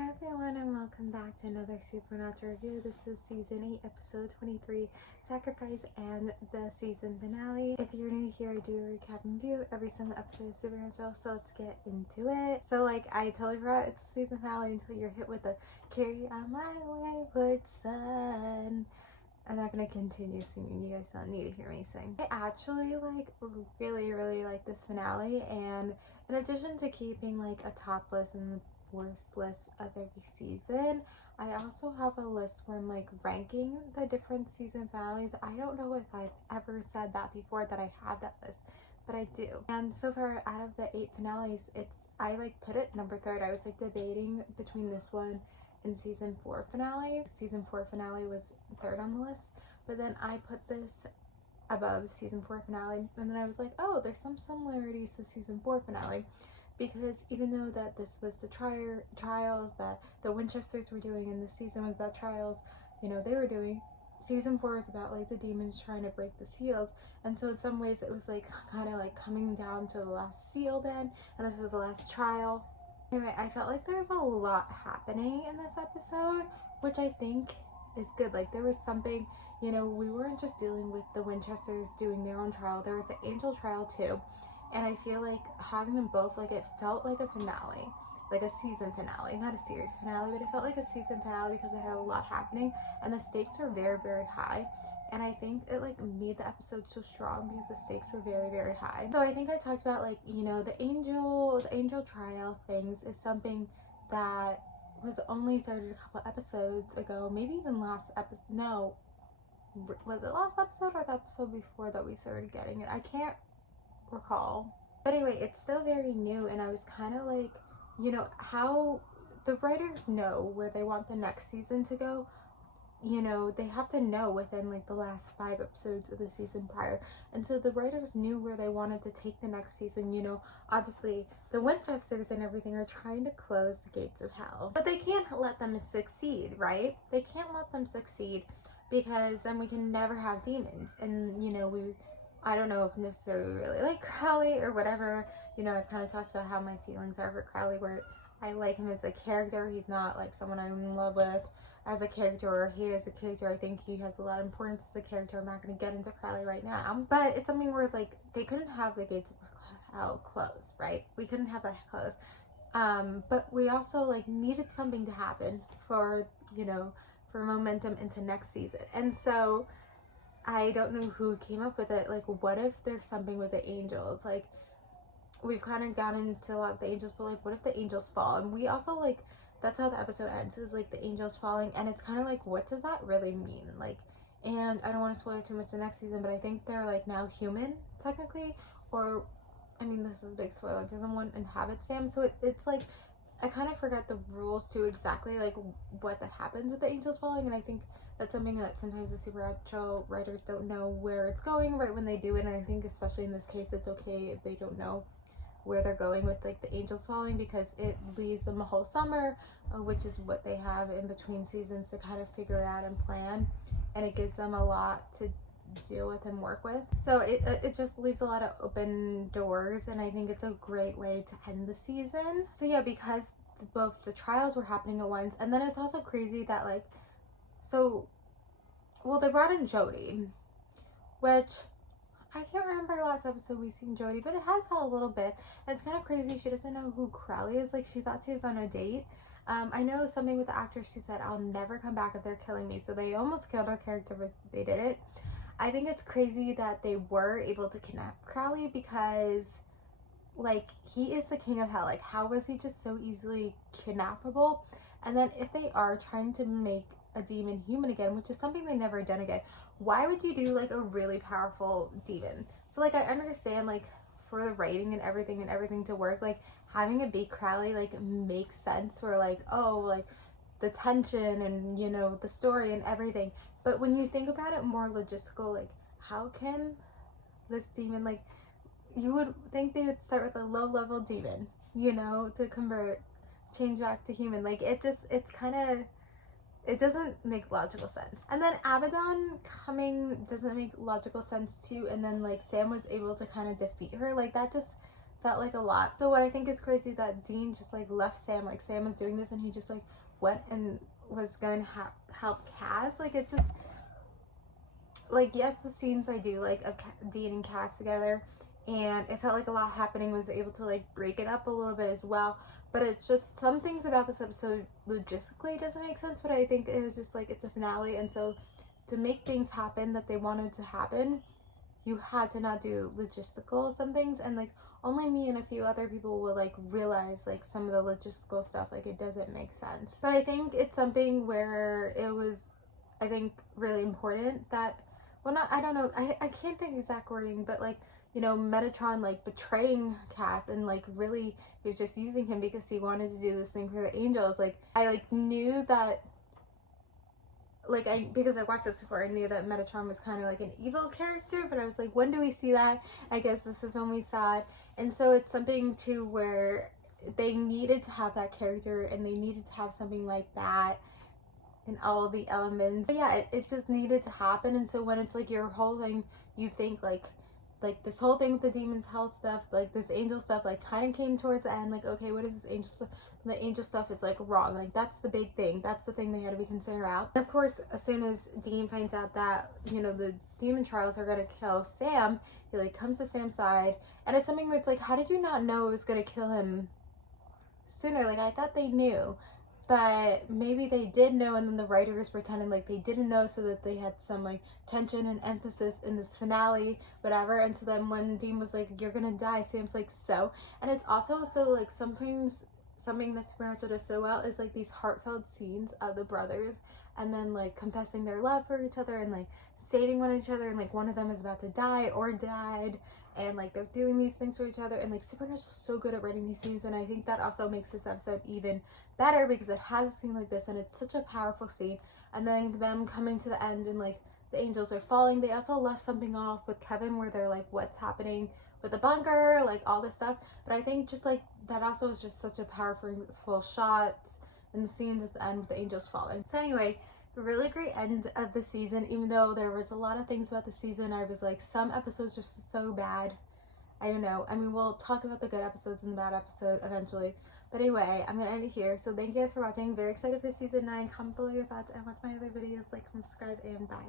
Hi everyone and welcome back to another Supernatural review. This is season 8 episode 23, Sacrifice, and the season finale. If you're new here, I do a recap and review every single episode of Supernatural, so let's get into it. So I totally forgot it's the season finale until you're hit with the carry on my wayward son. I'm not gonna continue singing, you guys don't need to hear me sing. I actually really like this finale, and in addition to keeping a top list and the worst list of every season, I also have a list where I'm ranking the different season finales. I don't know if I've ever said that before, that I have that list, but I do. And so far, out of the 8 finales, I put it number 3rd. I was debating between this one and season 4 finale. Season 4 finale was 3rd on the list, but then I put this above season 4 finale, and then I was like, oh, there's some similarities to season 4 finale, because even though that this was the trials that the Winchesters were doing, and this season was about trials, they were doing, season 4 was about the demons trying to break the seals. And so in some ways it was kind of coming down to the last seal then, and this was the last trial. Anyway, I felt like there was a lot happening in this episode, which I think is good. There was something, we weren't just dealing with the Winchesters doing their own trial, there was an angel trial too. And I feel like having them both, it felt like a finale, like a season finale, not a series finale, but it felt like a season finale because it had a lot happening and the stakes were very, very high. And I think it made the episode so strong because the stakes were very, very high. So I think I talked about the angel trial things is something that was only started a couple episodes ago, maybe even last episode. No, was it last episode or the episode before that we started getting it? I can't recall. But anyway, it's still very new, and I was kind of how the writers know where they want the next season to go. They have to know within the last 5 episodes of the season prior. And so the writers knew where they wanted to take the next season. Obviously the Winchesters and everything are trying to close the gates of hell, but they can't let them succeed, right? They can't let them succeed, because then we can never have demons. And I don't know if necessarily really like Crowley or whatever. I've kind of talked about how my feelings are for Crowley, where I like him as a character. He's not someone I'm in love with as a character or hate as a character. I think he has a lot of importance as a character. I'm not going to get into Crowley right now, but it's something where they couldn't have the gates of hell closed, right? We couldn't have that closed. But we also needed something to happen for for momentum into next season. And so I don't know who came up with it. What if there's something with the angels? We've kind of gotten into a lot of the angels, but what if the angels fall? And we also that's how the episode ends, is the angels falling, and it's kind of what does that really mean? And I don't want to spoil too much the next season, but I think they're now human technically, or I mean, this is a big spoiler. Doesn't one inhabit Sam? So it's I kind of forgot the rules to exactly what that happens with the angels falling, and I think that's something that sometimes the Supernatural writers don't know where it's going right when they do it. And I think especially in this case, it's okay if they don't know where they're going with the angels falling, because it leaves them a whole summer, which is what they have in between seasons, to kind of figure out and plan, and it gives them a lot to deal with and work with. So it just leaves a lot of open doors, and I think it's a great way to end the season. So yeah, because both the trials were happening at once, and then it's also crazy that they brought in Jody, which I can't remember the last episode we seen Jody, but it has felt a little bit. And it's kind of crazy. She doesn't know who Crowley is. She thought she was on a date. I know something with the actress. She said, I'll never come back if they're killing me. So they almost killed her character, but they did it. I think it's crazy that they were able to kidnap Crowley, because he is the king of hell. How was he just so easily kidnappable? And then if they are trying to make a demon human again, which is something they never done again, why would you do a really powerful demon? So I understand for the writing and everything to work, having it be Crowley makes sense, where the tension and the story and everything. But when you think about it more logistical, how can this demon, you would think they would start with a low level demon, to convert, change back to human. It's kind of, it doesn't make logical sense. And then Abaddon coming doesn't make logical sense too. And then Sam was able to kind of defeat her. felt like a lot. So what I think is crazy that Dean just like left Sam, like Sam was doing this and he just like went and was going to help Cass. Like it just, like, yes, the scenes I do like of Dean and Cass together, and it felt like a lot happening, was able to like break it up a little bit as well. But it's just some things about this episode logistically doesn't make sense, but I think it was just like it's a finale, and so to make things happen that they wanted to happen, you had to not do logistical some things, and like only me and a few other people will like realize like some of the logistical stuff, like it doesn't make sense. But I think it's something where it was, I think, really important that, well, not, I don't know, I can't think exact wording, but like, you know, Metatron like betraying Cass and like really he was just using him because he wanted to do this thing for the angels. Like I like knew that, like, because I watched this before, I knew that Metatron was kind of like an evil character, but I was like, when do we see that? I guess this is when we saw it. And so it's something too where they needed to have that character and they needed to have something like that and all the elements. But yeah, it just needed to happen. And so when it's like your whole thing, you think like this whole thing with the Demon's Hell stuff, like this angel stuff, like kind of came towards the end, like, okay, what is this angel stuff? The angel stuff is like wrong, like that's the big thing, that's the thing they had to be concerned about. And of course, as soon as Dean finds out that, you know, the demon trials are gonna kill Sam, he like comes to Sam's side, and it's something where it's like, how did you not know it was gonna kill him sooner? Like I thought they knew, but maybe they did know, and then the writers pretended like they didn't know so that they had some like tension and emphasis in this finale, whatever. And so then when Dean was like, you're gonna die, Sam's like, so. And it's also so like sometimes something that Supernatural does so well is like these heartfelt scenes of the brothers and then like confessing their love for each other and like saving one each other, and like one of them is about to die or died, and like they're doing these things for each other, and like Supernatural's so good at writing these scenes. And I think that also makes this episode even better because it has a scene like this and it's such a powerful scene. And then them coming to the end and like the angels are falling. They also left something off with Kevin where they're like, what's happening with the bunker, like all this stuff. But I think just like that also is just such a powerful shot and the scenes at the end with the angels falling. So anyway, really great end of the season. Even though there was a lot of things about the season, I was like, some episodes are so bad. I don't know. I mean, we'll talk about the good episodes and the bad episode eventually. But anyway, I'm going to end it here. So thank you guys for watching. Very excited for season 9. Comment below your thoughts and watch my other videos. Like, comment, subscribe, and bye.